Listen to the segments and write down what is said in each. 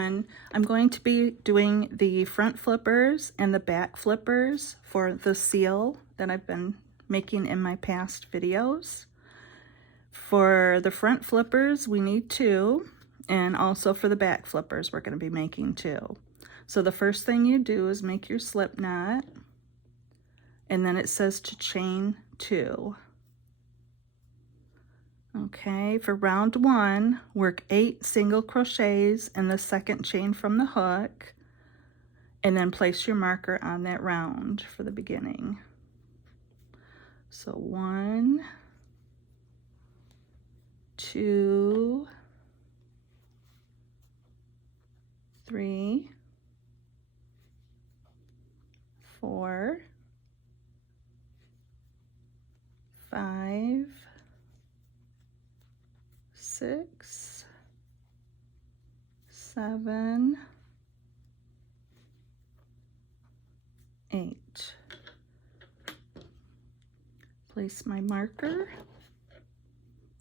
1, I'm going to be doing the front flippers and the back flippers for the seal that I've been making in my past videos. For the front flippers, we need 2, and also for the back flippers, we're going to be making 2. So the first thing you do is make your slip knot, and then it says to chain 2. Okay, for round 1, work 8 single crochets in the second chain from the hook, and then place your marker on that round for the beginning. So 1, 2, 3, 4, 5, 6, 7, 8. Place my marker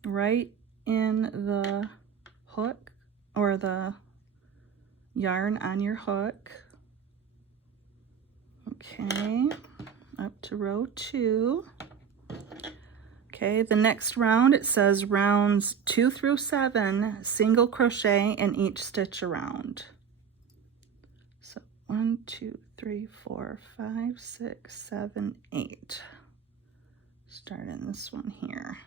right in the hook or the yarn on your hook. Okay, up to row 2. Okay, the next round, it says rounds 2 through 7, single crochet in each stitch around. So 1, 2, 3, 4, 5, 6, 7, 8. Start in this one here.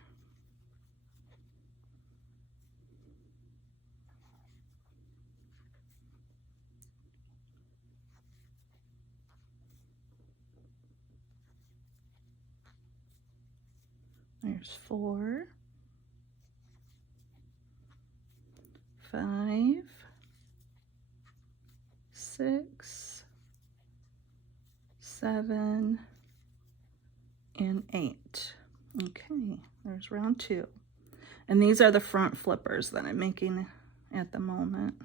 There's 4, 5, 6, 7, and 8. Okay, there's round 2. And these are the front flippers that I'm making at the moment.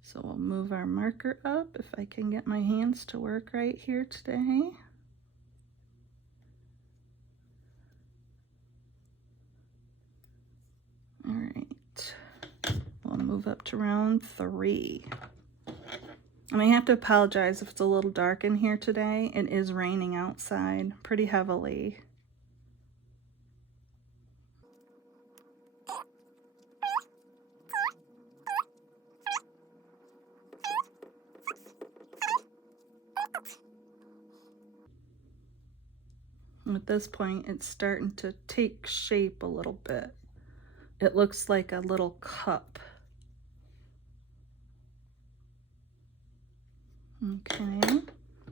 So we'll move our marker up if I can get my hands to work right here today. All right, we'll move up to round 3. And I have to apologize if it's a little dark in here today. It is raining outside pretty heavily. At this point, it's starting to take shape a little bit. It looks like a little cup. Okay,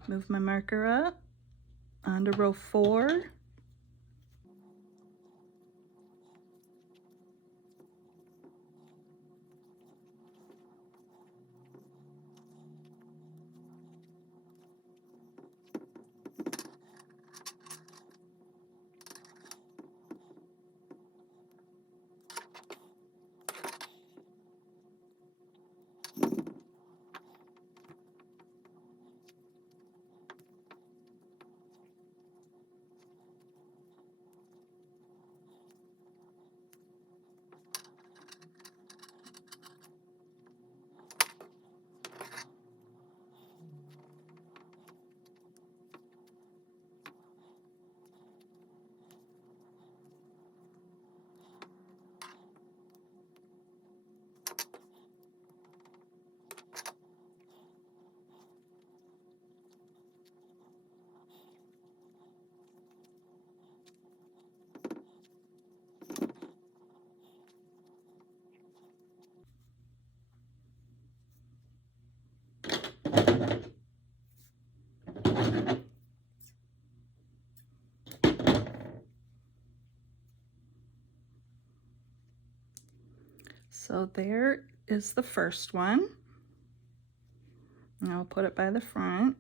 move my marker up onto row 4. So there is the first one. And I'll put it by the front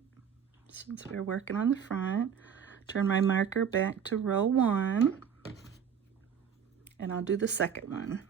since we're working on the front. Turn my marker back to row 1, and I'll do the second one.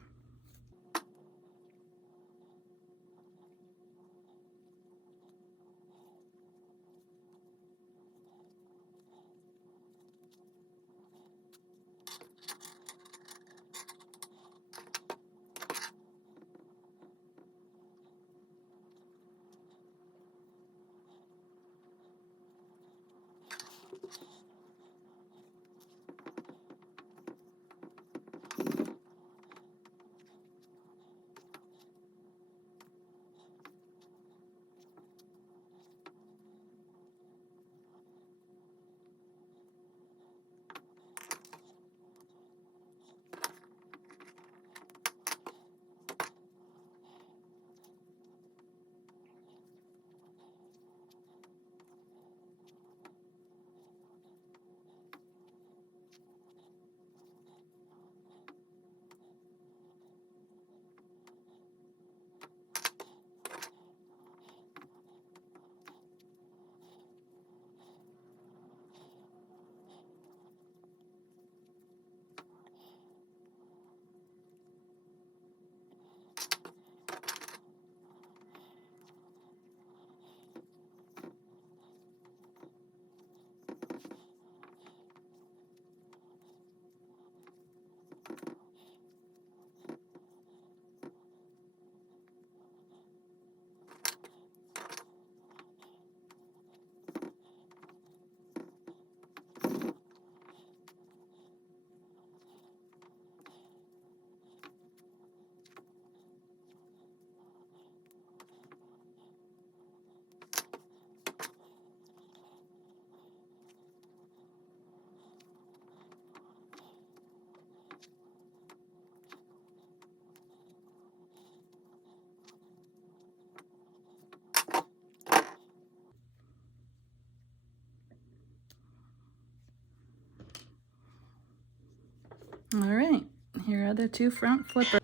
All right, here are the two front flippers.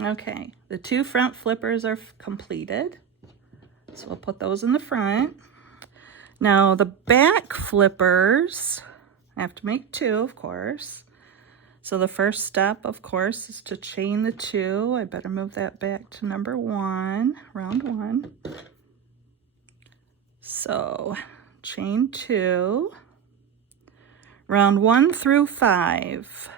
Okay, the two front flippers are completed. So we'll put those in the front. Now the back flippers, I have to make two, of course. So the first step, of course, is to chain the two. I better move that back to number 1, round 1. So chain 2, round 1 through 5.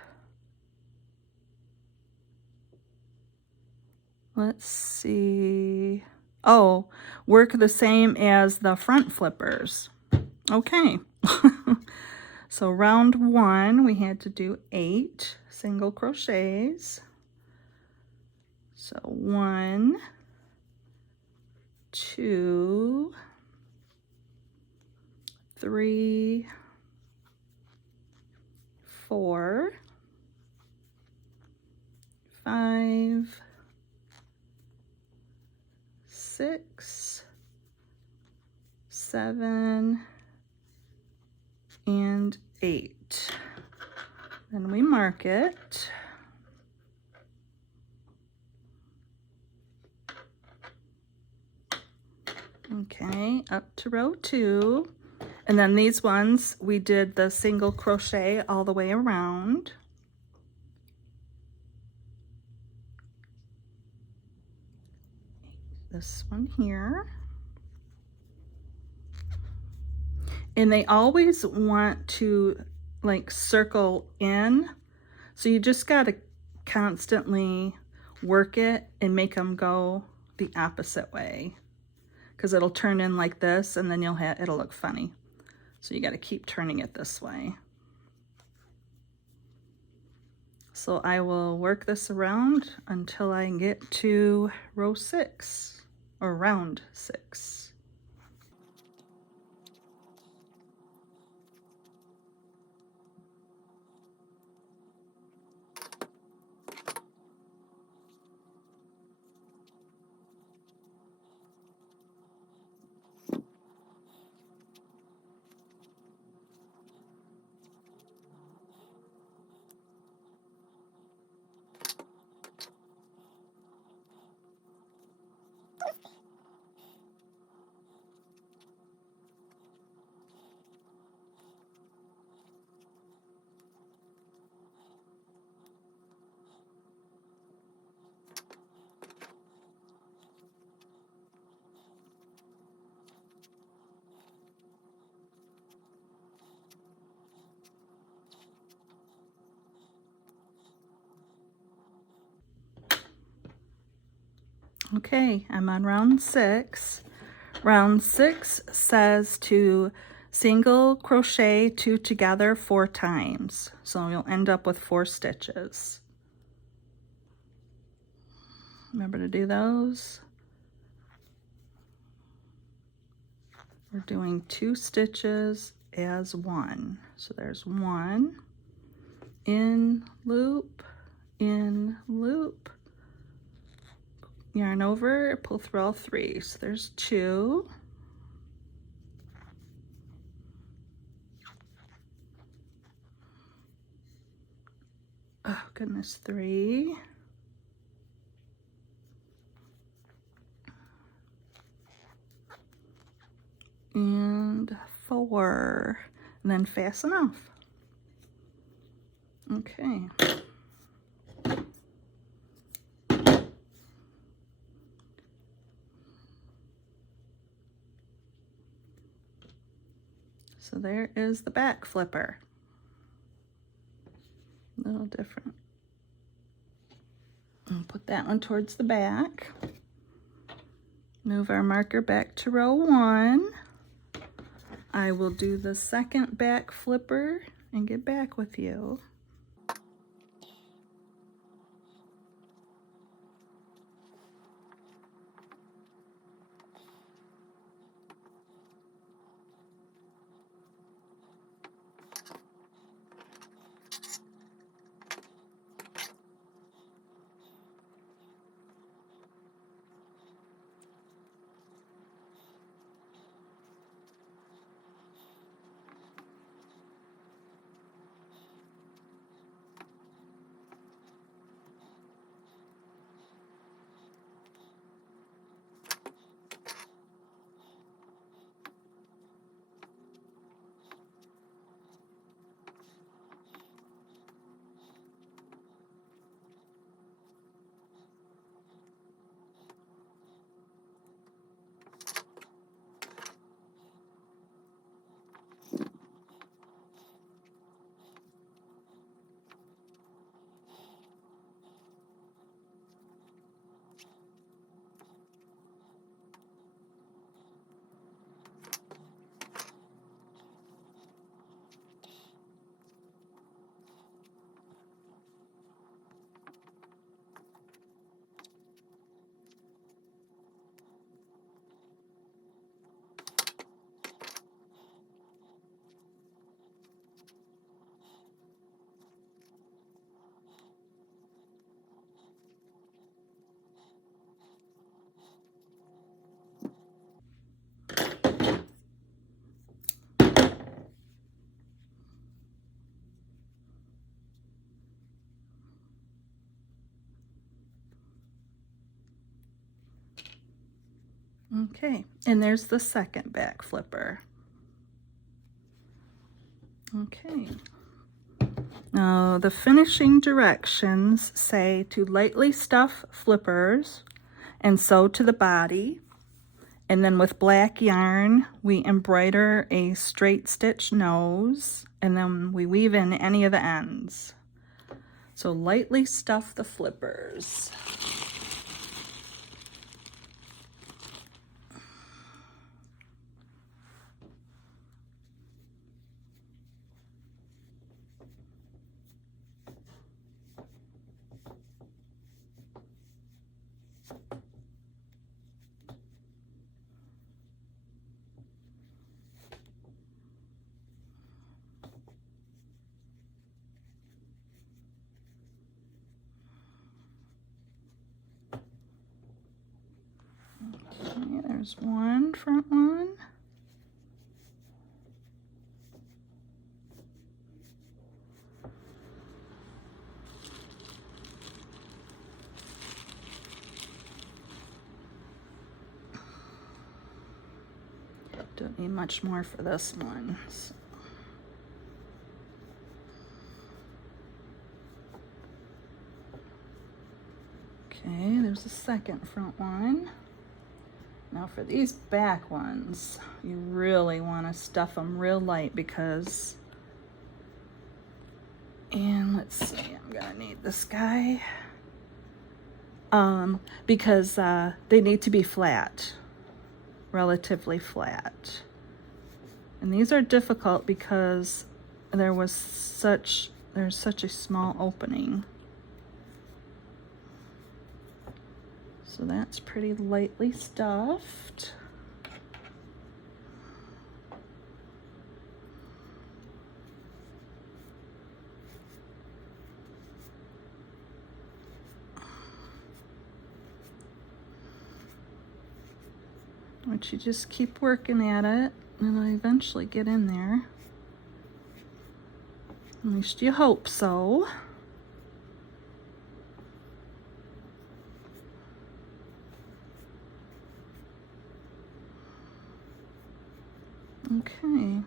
Let's see. Oh, work the same as the front flippers. Okay. So round 1, we had to do 8 single crochets. So 1, 2, 3, 4, 5, 6, 7, and 8. Then we mark it. Okay, up to row 2. And then these ones, we did the single crochet all the way around. This one here. And they always want to like circle in. So you just got to constantly work it and make them go the opposite way, because it'll turn in like this and then it'll look funny. So you got to keep turning it this way. So I will work this around until I get to row 6 or round 6. Okay, I'm on round 6. Round 6 says to single crochet 2 together 4 times. So you'll end up with 4 stitches. Remember to do those. We're doing 2 stitches as 1. So there's 1, in, loop, yarn over, pull through all 3. So there's 2. Oh goodness, 3. And 4, and then fasten off. Okay. So there is the back flipper. A little different. And put that one towards the back. Move our marker back to row 1. I will do the second back flipper and get back with you. Okay, and there's the second back flipper. Okay. Now the finishing directions say to lightly stuff flippers and sew to the body, and then with black yarn we embroider a straight stitch nose, and then we weave in any of the ends. So lightly stuff the flippers. Okay, there's one front one. Don't need much more for this one. So. Okay, there's the second front one. Now for these back ones, you really want to stuff them real light because, and let's see, I'm gonna need this guy, because they need to be flat, relatively flat. And these are difficult because there's such a small opening. So that's pretty lightly stuffed. But you just keep working at it, and it'll eventually get in there. At least you hope so. Okay.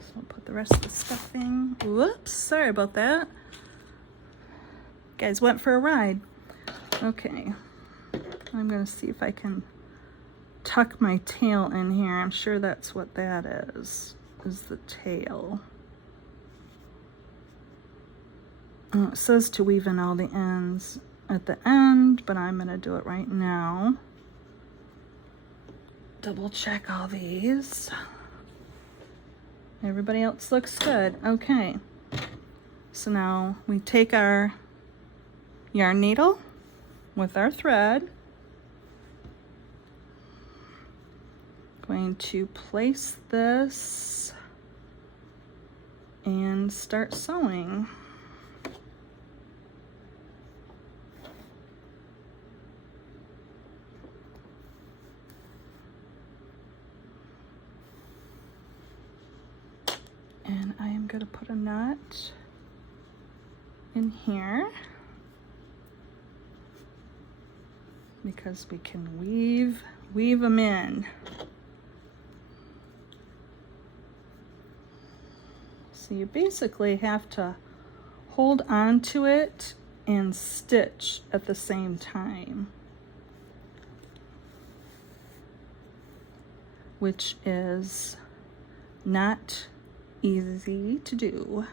So I'll put the rest of the stuffing. Whoops, sorry about that. Guys went for a ride. Okay. I'm gonna see if I can tuck my tail in here. I'm sure that's what that is the tail. Oh, it says to weave in all the ends at the end, but I'm gonna do it right now. Double check all these. Everybody else looks good. Okay. So now we take our yarn needle with our thread. Going to place this and start sewing. And I am going to put a knot in here because we can weave them in. So you basically have to hold on to it and stitch at the same time, which is not easy to do.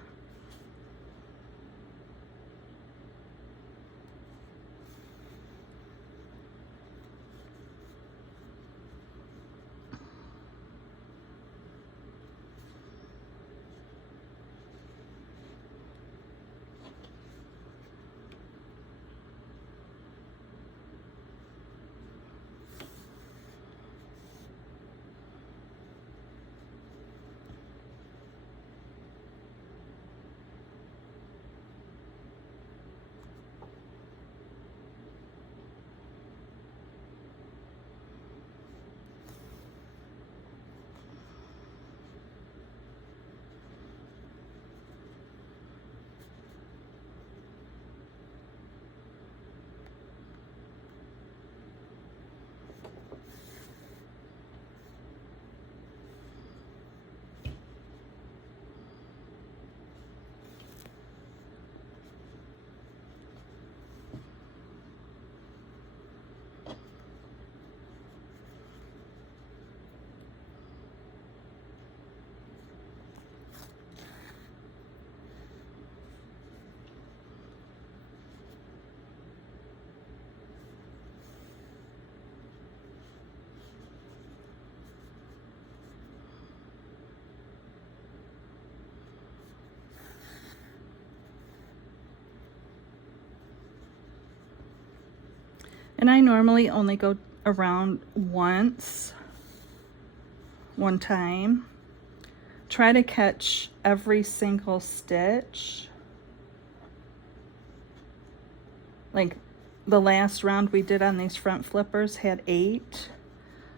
And I normally only go around one time. Try to catch every single stitch. Like the last round we did on these front flippers had 8.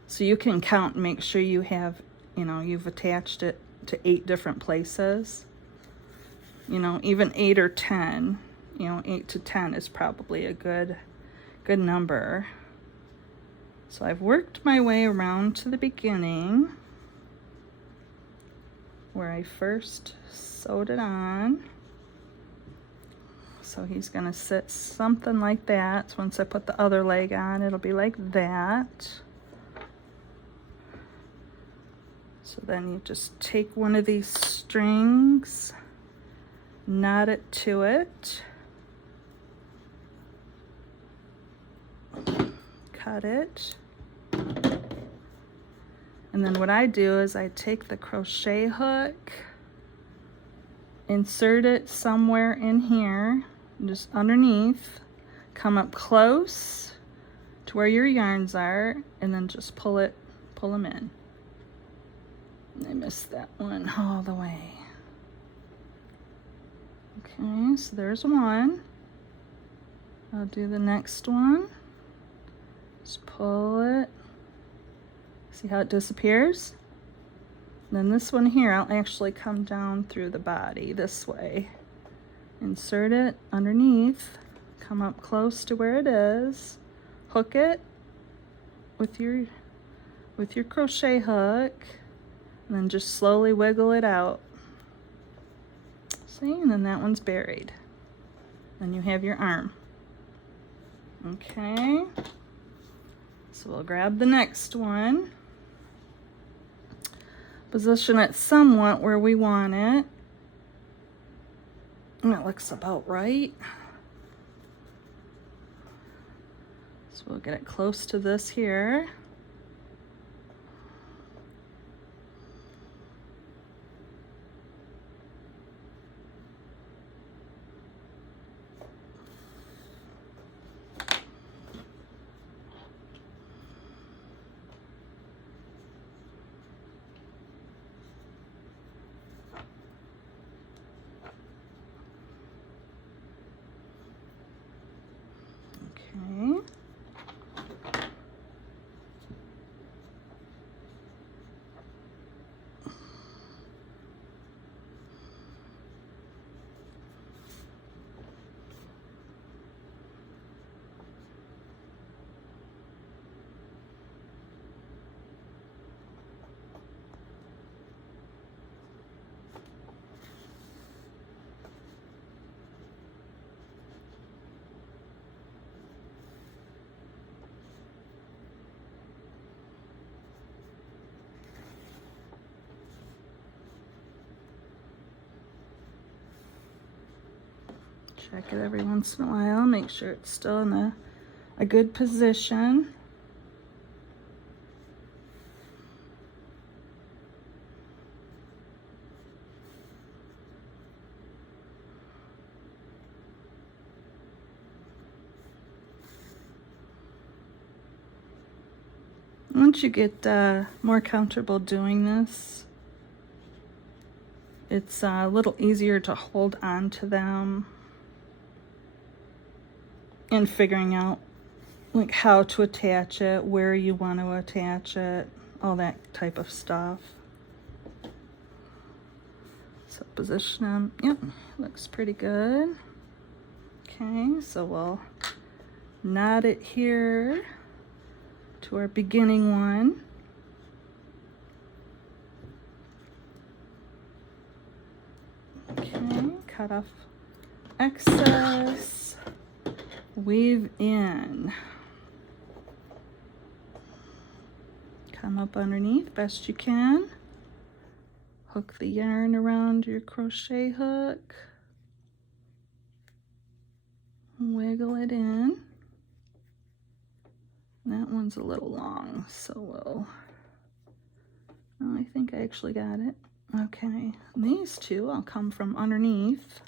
So you can count and make sure you have, you've attached it to 8 different places. Even 8 or 10, 8 to 10 is probably a good number. So I've worked my way around to the beginning where I first sewed it on. So he's going to sit something like that. So once I put the other leg on, it'll be like that. So then you just take one of these strings, knot it to it, cut it, And then what I do is I take the crochet hook, insert it somewhere in here, just underneath, come up close to where your yarns are, and then just pull them in. I missed that one all the way. Okay, so there's one. I'll do the next one. Just pull it. See how it disappears? Then this one here, I'll actually come down through the body this way. Insert it underneath, come up close to where it is, hook it with your crochet hook, and then just slowly wiggle it out. See, and then that one's buried. Then you have your arm. Okay, so we'll grab the next one. Position it somewhat where we want it. And that looks about right. So we'll get it close to this here. Okay. Check it every once in a while, make sure it's still in a good position. Once you get more comfortable doing this, it's a little easier to hold on to them and figuring out like how to attach it, where you want to attach it, all that type of stuff. So position them. Yep, looks pretty good. Okay, so we'll knot it here to our beginning one. Okay, cut off excess, weave in, come up underneath best you can, hook the yarn around your crochet hook, wiggle it in. That one's a little long, so oh, I think I actually got it. Okay, these two I'll come from underneath.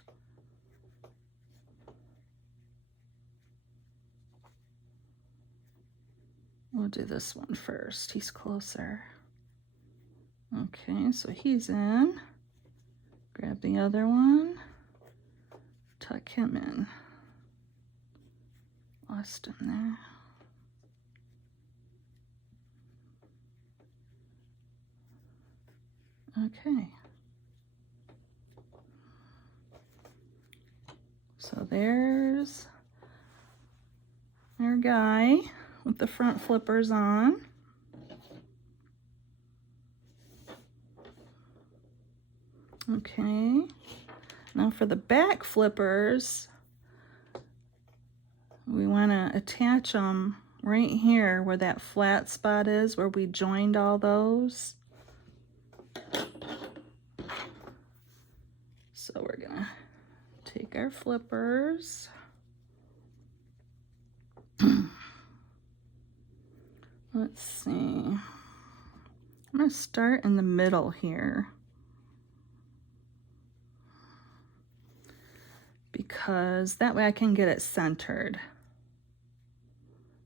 We'll do this one first, he's closer. Okay, so he's in. Grab the other one, tuck him in. Lost him there. Okay, so there's our guy with the front flippers on. Okay, now for the back flippers, we want to attach them right here where that flat spot is, where we joined all those. So we're gonna take our flippers, let's see, I'm going to start in the middle here, because that way I can get it centered.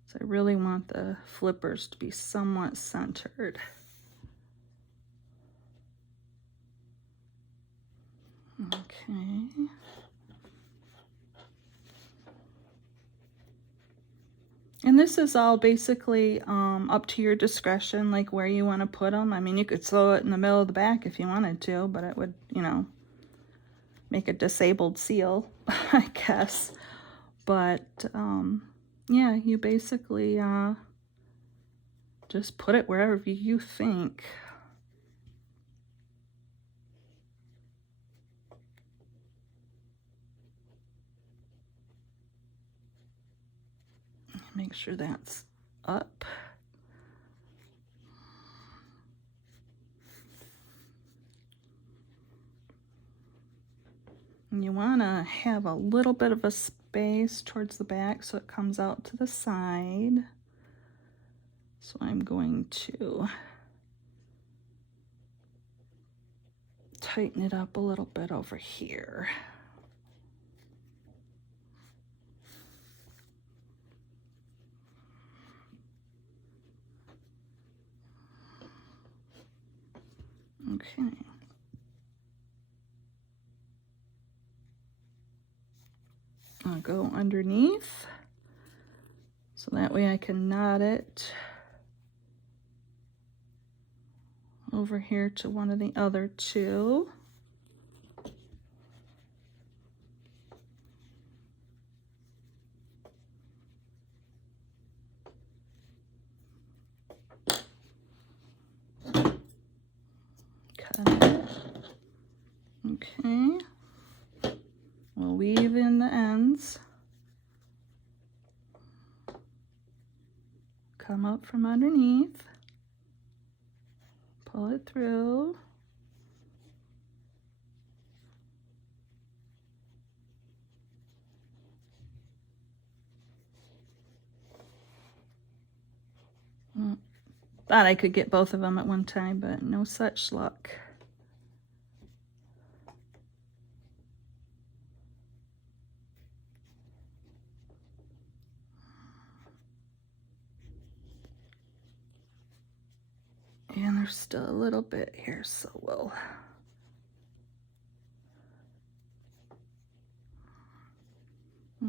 So I really want the flippers to be somewhat centered. Okay. And this is all basically up to your discretion, like where you want to put them. I mean, you could sew it in the middle of the back if you wanted to, but it would, you know, make a disabled seal, I guess. But yeah, you basically just put it wherever you think. Make sure that's up. And you want to have a little bit of a space towards the back so it comes out to the side. So I'm going to tighten it up a little bit over here. Okay. I'll go underneath, so that way I can knot it over here to one of the other two. Cut it. Okay. We'll weave in the ends. Come up from underneath. Pull it through. Thought I could get both of them at one time, but no such luck. And there's still a little bit here, so we'll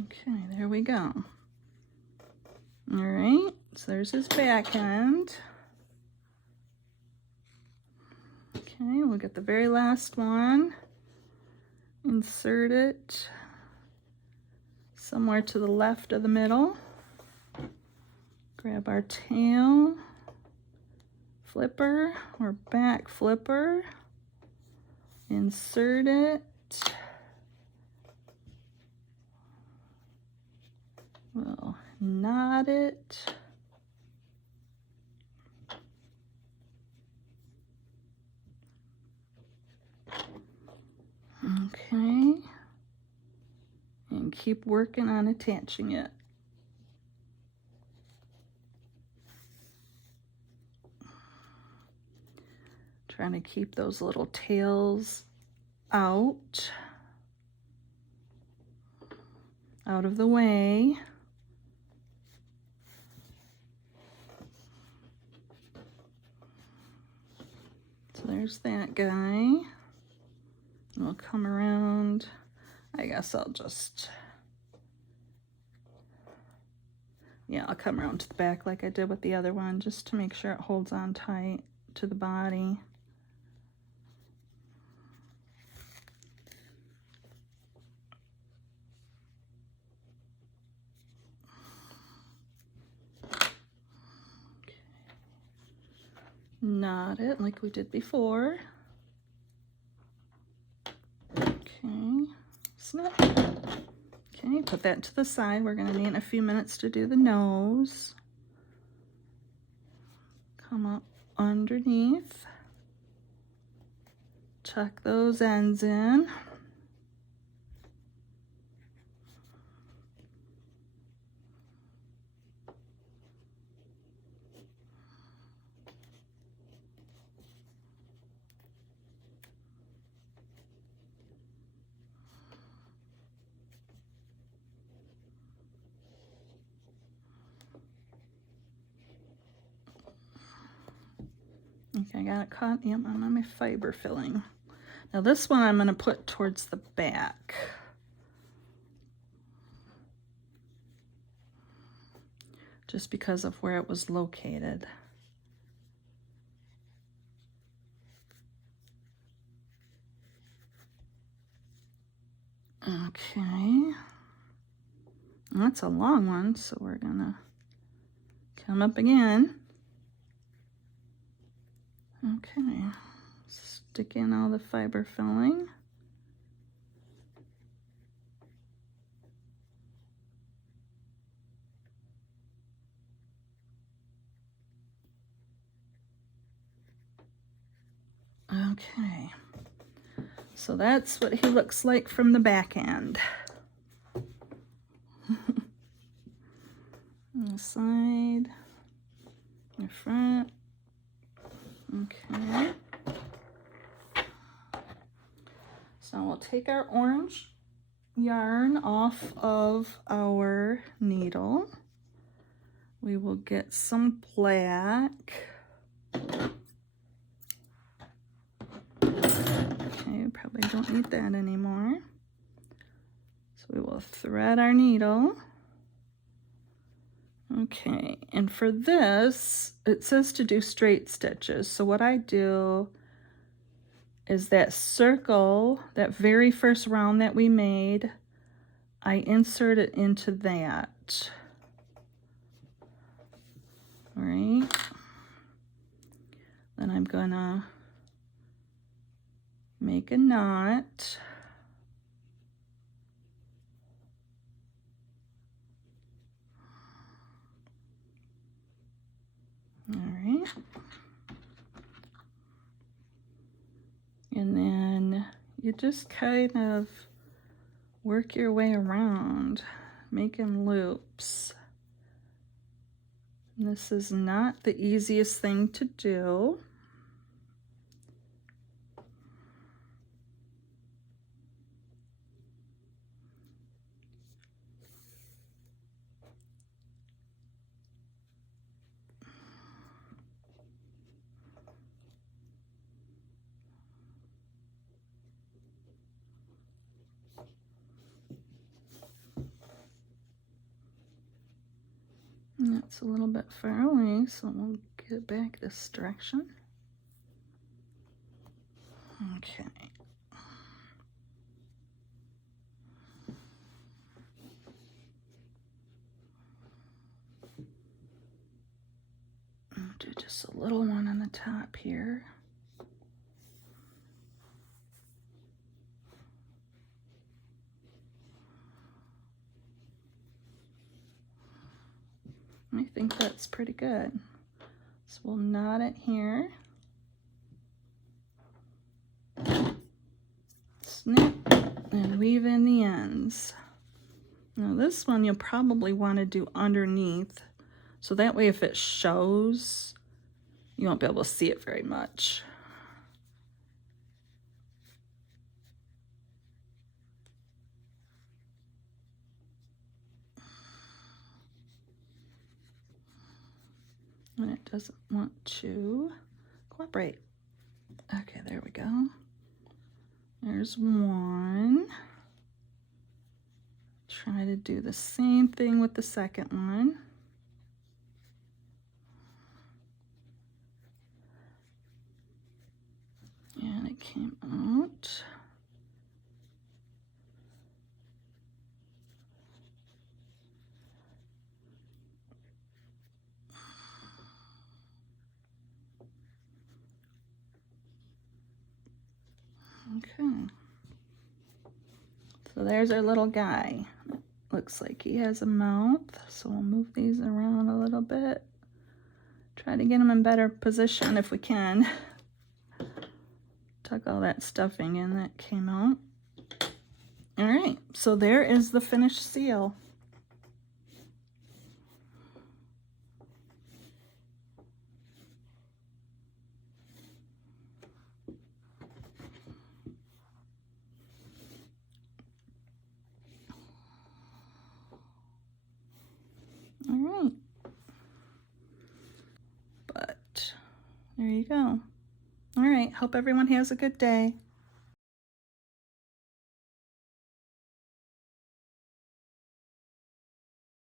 okay, there we go. All right, so there's his back end. Okay, we'll get the very last one, insert it somewhere to the left of the middle, grab our tail flipper or back flipper, insert it, we'll knot it, okay, and keep working on attaching it. Trying to keep those little tails out of the way. So there's that guy. We'll come around. I guess I'll just, yeah, I'll come around to the back like I did with the other one, just to make sure it holds on tight to the body. Knot it like we did before. Okay, snip. Okay, put that to the side. We're going to need a few minutes to do the nose. Come up underneath. Tuck those ends in. Okay, I got it caught. Yep, I'm on my fiber filling. Now this one I'm going to put towards the back. Just because of where it was located. Okay. That's a long one, so we're gonna come up again. Okay. Stick in all the fiber filling. Okay. So that's what he looks like from the back end. On the side, the front. Okay. So we'll take our orange yarn off of our needle. We will get some black. Okay, probably don't need that anymore. So we will thread our needle. Okay, and for this, it says to do straight stitches. So what I do is that circle, that very first round that we made, I insert it into that. All right. Then I'm gonna make a knot. All right. And then you just kind of work your way around, making loops. And this is not the easiest thing to do. And that's a little bit far away, so we'll get it back this direction. Okay. I'll do just a little one on the top here. I think that's pretty good. So we'll knot it here. Snip and weave in the ends. Now this one you'll probably want to do underneath, so that way if it shows, you won't be able to see it very much. And it doesn't want to cooperate. Okay, there we go. There's one. Try to do the same thing with the second one. And it came out. Okay. So there's our little guy. Looks like he has a mouth, so we'll move these around a little bit. Try to get him in better position if we can. Tuck all that stuffing in that came out. All right, so there is the finished seal. All right, but there you go. All right, hope everyone has a good day.